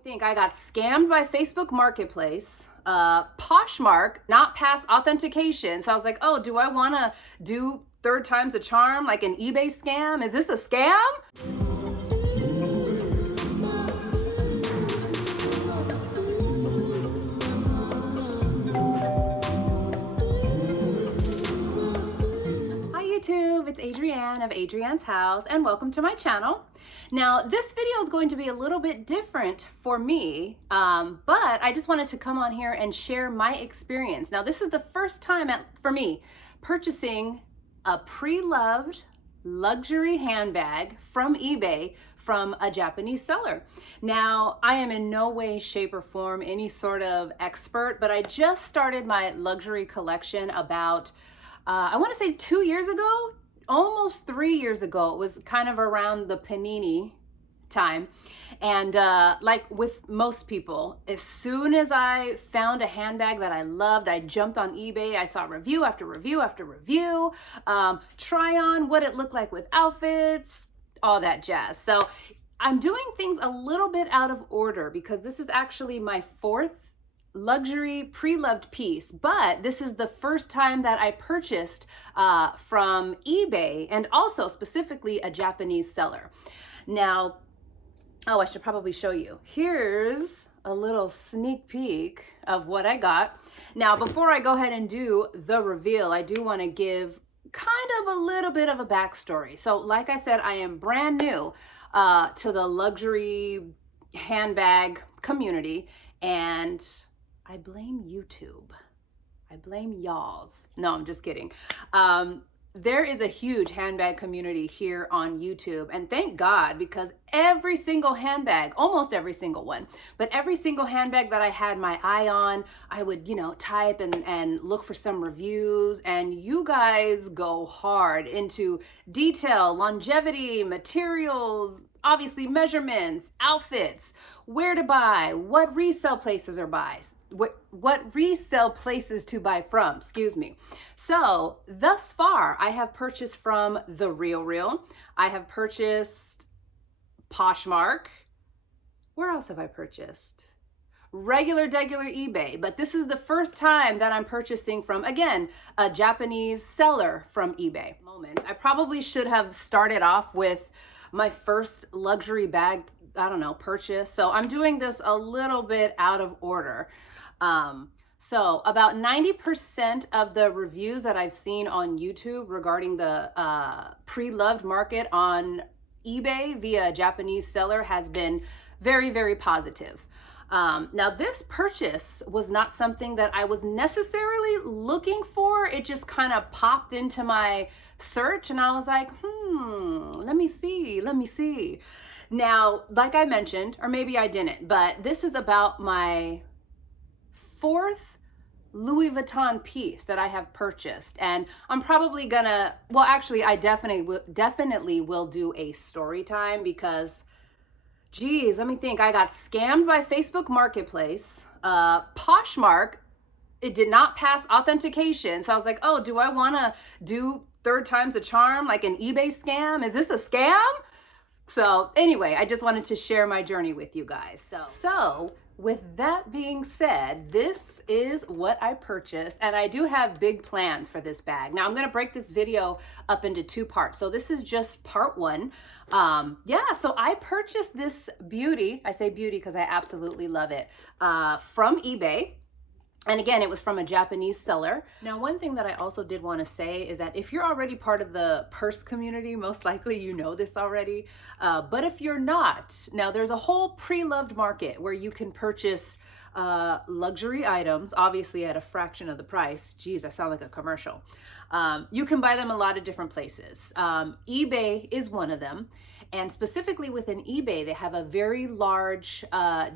think I got scammed by Facebook Marketplace. Poshmark not pass authentication. So I was like, oh, do I want to do third time's a charm, like an eBay scam? Is this a scam? YouTube, it's Adrienne of Adrienne's House, and welcome to my channel. Now, this video is going to be a little bit different for me, but I just wanted to come on here and share my experience. Now, this is the first time for me purchasing a pre-loved luxury handbag from eBay from a Japanese seller. Now, I am in no way, shape, or form any sort of expert, but I just started my luxury collection about I want to say 2 years ago, almost 3 years ago. It was kind of around the Panini time. And like with most people, as soon as I found a handbag that I loved, I jumped on eBay. I saw review after review after review, try on what it looked like with outfits, all that jazz. So I'm doing things a little bit out of order because this is actually my fourth luxury pre-loved piece, but this is the first time that I purchased from eBay, and also specifically a Japanese seller. Now, I should probably show you. Here's a little sneak peek of what I got. Now, before I go ahead and do the reveal, I do want to give kind of a little bit of a backstory. So like I said, I am brand new to the luxury handbag community, and I blame YouTube. I blame y'alls. No, I'm just kidding. There is a huge handbag community here on YouTube, and thank God, because every single handbag, almost every single one, but every single handbag that I had my eye on, I would, type and look for some reviews, and you guys go hard into detail, longevity, materials, obviously measurements, outfits, where to buy, what resale places are buys, what resale places to buy from, excuse me. So thus far, I have purchased from The RealReal. I have purchased Poshmark. Where else have I purchased? Regular eBay, but this is the first time that I'm purchasing from, again, a Japanese seller from eBay. I probably should have started off with my first luxury bag, purchase. So I'm doing this a little bit out of order. So about 90% of the reviews that I've seen on YouTube regarding the pre-loved market on eBay via a Japanese seller has been very, very positive. Now, this purchase was not something that I was necessarily looking for. It just kind of popped into my search, and I was like, let me see. Now, like I mentioned, or maybe I didn't, but this is about my fourth Louis Vuitton piece that I have purchased, and I'm probably gonna, I definitely will do a story time because, geez, let me think. I got scammed by Facebook Marketplace. Poshmark, it did not pass authentication. So I was like, oh, do I want to do third time's a charm, like an eBay scam? Is this a scam? So anyway, I just wanted to share my journey with you guys. So with that being said, this is what I purchased, and I do have big plans for this bag. Now I'm going to break this video up into two parts. So this is just part one. So I purchased this beauty. I say beauty because I absolutely love it, from eBay. And again, it was from a Japanese seller. Now, one thing that I also did want to say is that if you're already part of the purse community, most likely you know this already. But if you're not, now there's a whole pre-loved market where you can purchase luxury items, obviously at a fraction of the price. Geez, I sound like a commercial. You can buy them a lot of different places. eBay is one of them. And specifically within eBay, they have a very large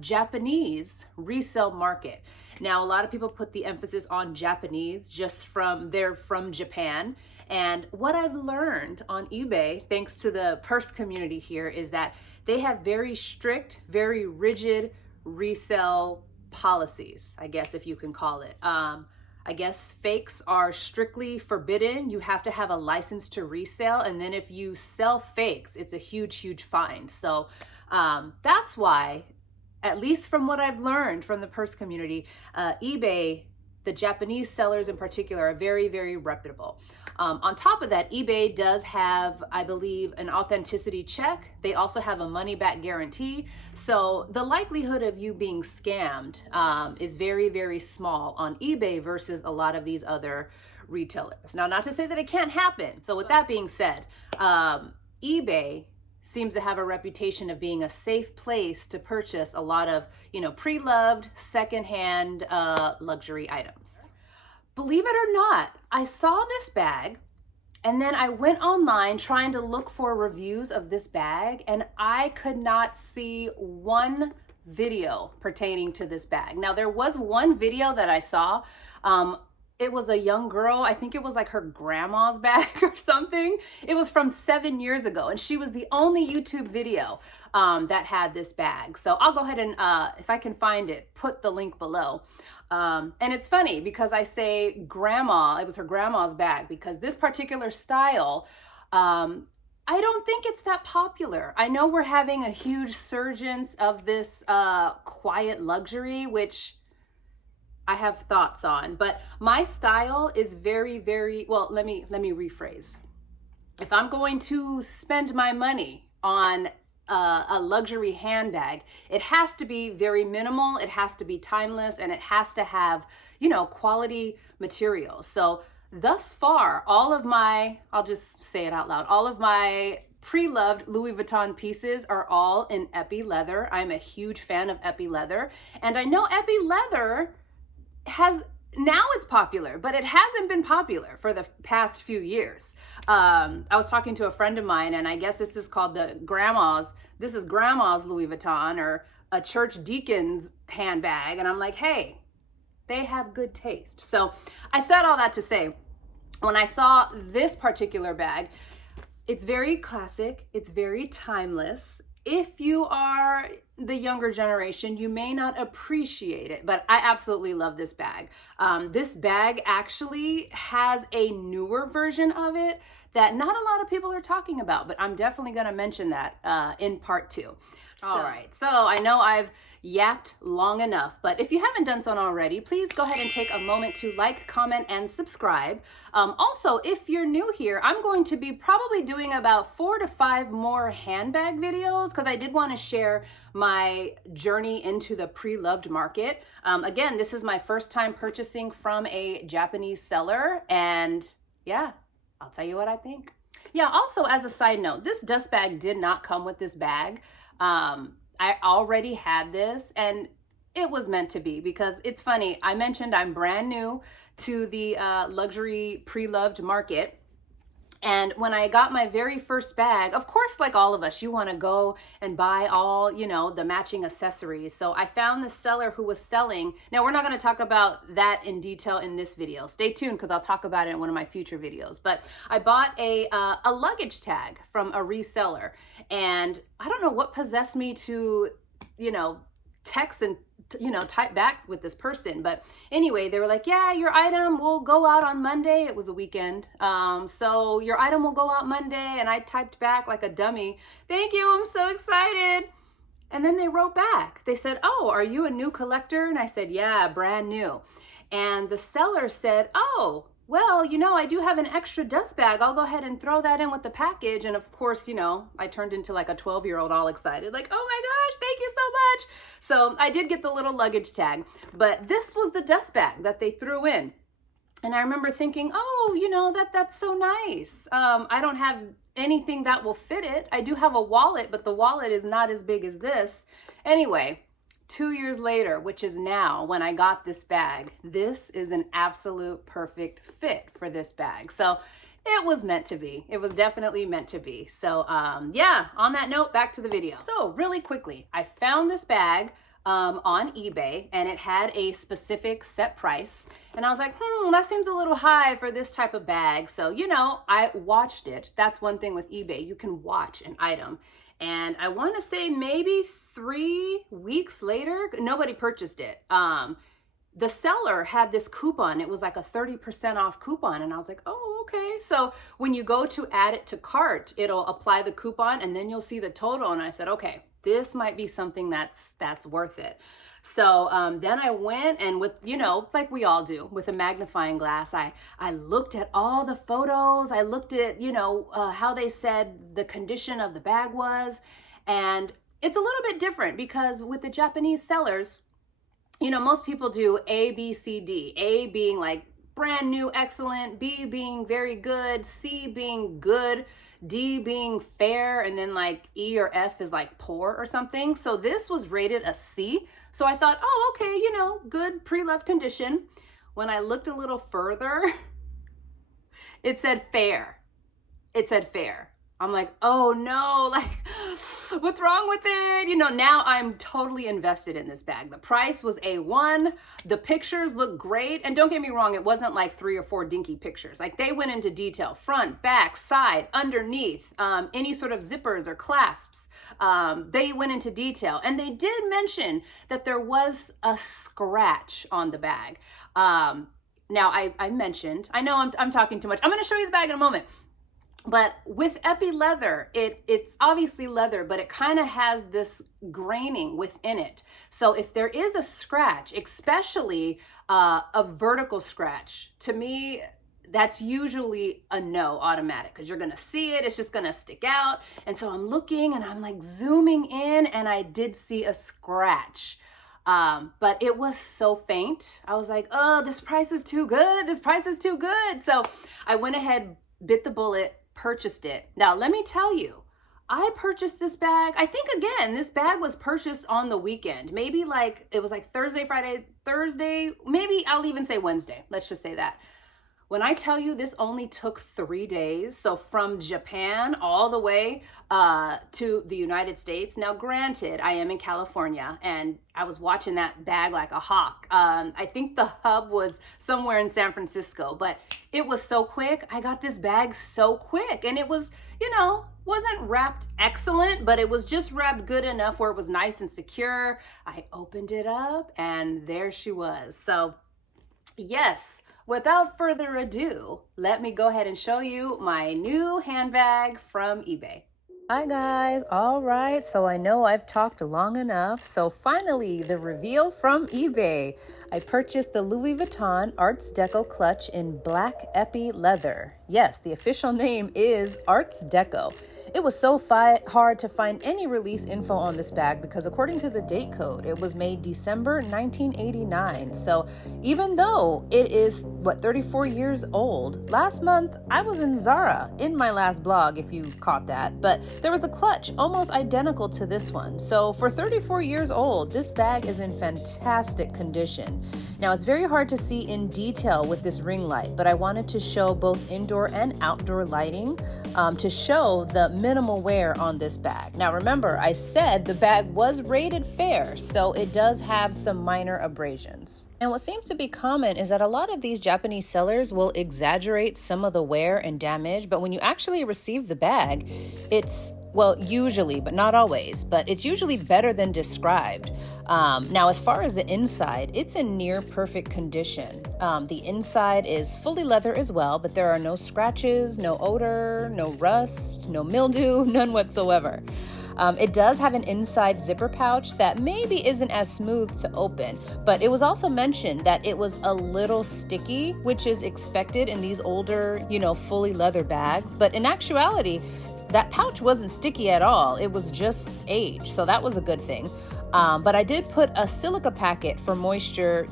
Japanese resale market. Now, a lot of people put the emphasis on Japanese just they're from Japan. And what I've learned on eBay, thanks to the purse community here, is that they have very strict, very rigid resale policies, I guess, if you can call it. I guess fakes are strictly forbidden. You have to have a license to resell. And then if you sell fakes, it's a huge, huge fine. So that's why at least from what I've learned from the purse community, eBay, the Japanese sellers in particular, are very, very reputable. On top of that, eBay does have, I believe, an authenticity check. They also have a money back guarantee. So the likelihood of you being scammed is very, very small on eBay versus a lot of these other retailers. Now, not to say that it can't happen. So with that being said, eBay seems to have a reputation of being a safe place to purchase a lot of, pre-loved secondhand luxury items. Believe it or not, I saw this bag and then I went online trying to look for reviews of this bag, and I could not see one video pertaining to this bag. Now, there was one video that I saw. It was a young girl, I think it was like her grandma's bag or something. It was from 7 years ago, and she was the only YouTube video that had this bag. So I'll go ahead and, if I can find it, put the link below. And it's funny because I say grandma, it was her grandma's bag, because this particular style, I don't think it's that popular. I know we're having a huge surgence of this quiet luxury, which I have thoughts on, but my style is very, very, well, let me rephrase. If I'm going to spend my money on a luxury handbag, it has to be very minimal, it has to be timeless, and it has to have, quality materials. So thus far, all of my, I'll just say it out loud, all of my pre-loved Louis Vuitton pieces are all in epi leather. I'm a huge fan of epi leather, and I know epi leather now it's popular, but it hasn't been popular for the past few years. I was talking to a friend of mine, and I guess this is called this is grandma's Louis Vuitton, or a church deacon's handbag. And I'm like, hey, they have good taste. So I said all that to say, when I saw this particular bag, it's very classic, it's very timeless. If you are the younger generation, you may not appreciate it, but I absolutely love this bag. This bag actually has a newer version of it that not a lot of people are talking about, but I'm definitely going to mention that in part 2. All right, so I know I've yapped long enough, but if you haven't done so already, please go ahead and take a moment to like, comment, and subscribe. Also, if you're new here, I'm going to be probably doing about 4 to 5 more handbag videos, because I did want to share my journey into the pre-loved market. Again, this is my first time purchasing from a Japanese seller, and yeah, I'll tell you what I think. Yeah, also as a side note, this dust bag did not come with this bag. I already had this, and it was meant to be, because it's funny. I mentioned I'm brand new to the luxury pre-loved market. And when I got my very first bag, of course, like all of us, you want to go and buy all, the matching accessories. So I found the seller who was selling. Now, we're not going to talk about that in detail in this video. Stay tuned, because I'll talk about it in one of my future videos. But I bought a luggage tag from a reseller, and I don't know what possessed me to, text and type back with this person. But anyway, they were like, yeah, your item will go out on Monday. It was a weekend. So your item will go out Monday. And I typed back like a dummy, thank you, I'm so excited. And then they wrote back. They said, oh, are you a new collector? And I said, yeah, brand new. And the seller said, oh, well, I do have an extra dust bag. I'll go ahead and throw that in with the package. And of course, I turned into like a 12-year-old all excited, like, oh my gosh, thank you so much. So I did get the little luggage tag, but this was the dust bag that they threw in. And I remember thinking, oh, that's so nice. I don't have anything that will fit it. I do have a wallet, but the wallet is not as big as this. Anyway, 2 years later, which is now when I got this bag, this is an absolute perfect fit for this bag. So it was meant to be. It was definitely meant to be. So yeah, on that note, back to the video. So really quickly, I found this bag on eBay, and it had a specific set price. And I was like, that seems a little high for this type of bag. So, I watched it. That's one thing with eBay. You can watch an item. And I want to say maybe 3 weeks later, nobody purchased it. The seller had this coupon. It was like a 30% off coupon. And I was like, oh, okay. So when you go to add it to cart, it'll apply the coupon, and then you'll see the total. And I said, okay, this might be something that's worth it. So then I went and with, like we all do, with a magnifying glass, I looked at all the photos. I looked at, how they said the condition of the bag was. And it's a little bit different because with the Japanese sellers, most people do A, B, C, D. A being like brand new, excellent. B being very good. C being good. D being fair. And then like E or F is like poor or something. So this was rated a C. So I thought, oh, okay, good pre-loved condition. When I looked a little further, it said fair. It said fair. I'm like, oh no, like, what's wrong with it? Now I'm totally invested in this bag. The price was A1. The pictures look great. And don't get me wrong, it wasn't like 3 or 4 dinky pictures. Like they went into detail, front, back, side, underneath, any sort of zippers or clasps. They went into detail. And they did mention that there was a scratch on the bag. Now I mentioned, I know I'm talking too much. I'm going to show you the bag in a moment. But with Epi leather, it's obviously leather, but it kind of has this graining within it. So if there is a scratch, especially a vertical scratch, to me, that's usually a no automatic because you're going to see it. It's just going to stick out. And so I'm looking and I'm like zooming in and I did see a scratch. But it was so faint. I was like, oh, this price is too good. This price is too good. So I went ahead, bit the bullet, purchased it. Now, let me tell you, I purchased this bag. I think, again, this bag was purchased on the weekend. Maybe like, it was like Thursday, Friday, Thursday, maybe I'll even say Wednesday. Let's just say that. When I tell you this only took 3 days, so from Japan all the way to the United States. Now, granted, I am in California and I was watching that bag like a hawk. I think the hub was somewhere in San Francisco, but it was so quick. I got this bag so quick and it was, wasn't wrapped excellent, but it was just wrapped good enough where it was nice and secure. I opened it up and there she was. So yes, without further ado, let me go ahead and show you my new handbag from eBay. Hi guys, all right, so I know I've talked long enough, so finally the reveal from eBay. I purchased the Louis Vuitton Arts Deco clutch in black Epi leather. Yes, the official name is Arts Deco. It was so hard to find any release info on this bag because according to the date code, it was made December 1989. So even though it is, 34 years old, last month I was in Zara in my last blog, if you caught that, but there was a clutch almost identical to this one. So for 34 years old, this bag is in fantastic condition. Now it's very hard to see in detail with this ring light, but I wanted to show both indoor and outdoor lighting to show the minimal wear on this bag. Now remember, I said the bag was rated fair, so it does have some minor abrasions. And what seems to be common is that a lot of these Japanese sellers will exaggerate some of the wear and damage, but when you actually receive the bag, it's, well, usually, but not always, but it's usually better than described. Now, as far as the inside, it's in near perfect condition. The inside is fully leather as well, but there are no scratches, no odor, no rust, no mildew, none whatsoever. It does have an inside zipper pouch that maybe isn't as smooth to open, but it was also mentioned that it was a little sticky, which is expected in these older, fully leather bags. But in actuality, that pouch wasn't sticky at all. It was just age, so that was a good thing. But I did put a silica packet for moisture,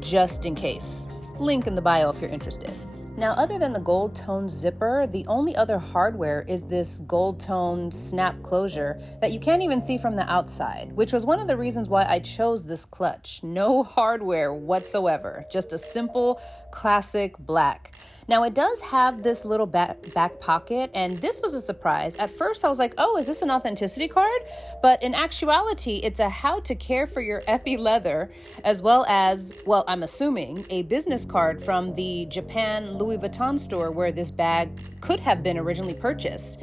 just in case. Link in the bio if you're interested. Now, other than the gold tone zipper, the only other hardware is this gold tone snap closure that you can't even see from the outside, which was one of the reasons why I chose this clutch. No hardware whatsoever, just a simple classic black. Now it does have this little back pocket, and this was a surprise. At first I was like, oh, is this an authenticity card? But in actuality, it's a how to care for your Epi leather, as well as, well, I'm assuming, a business card from the Japan Louis Vuitton store where this bag could have been originally purchased.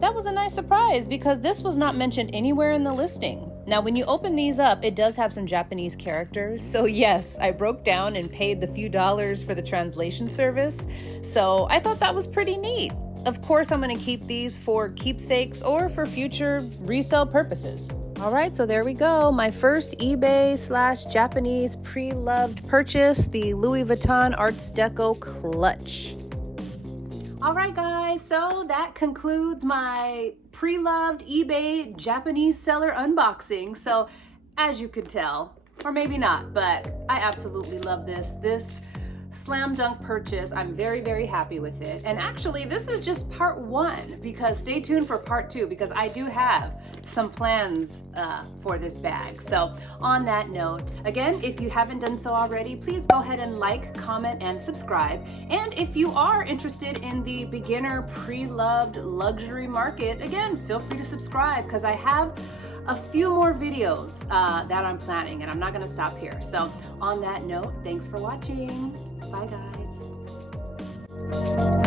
That was a nice surprise because this was not mentioned anywhere in the listing. Now, when you open these up, it does have some Japanese characters. So yes, I broke down and paid the few dollars for the translation service. So I thought that was pretty neat. Of course, I'm going to keep these for keepsakes or for future resale purposes. All right, so there we go. My first eBay/Japanese pre-loved purchase, the Louis Vuitton Arts Deco clutch. All right, guys, so that concludes my pre-loved eBay Japanese seller unboxing. So as you could tell, or maybe not, but I absolutely love this slam dunk purchase. I'm very, very happy with it. And actually, this is just part one, because stay tuned for part two, because I do have some plans for this bag. So on that note, again, if you haven't done so already, please go ahead and like, comment, and subscribe. And if you are interested in the beginner pre-loved luxury market, again, feel free to subscribe, because I have a few more videos that I'm planning, and I'm not gonna stop here. So on that note, thanks for watching. Bye, guys.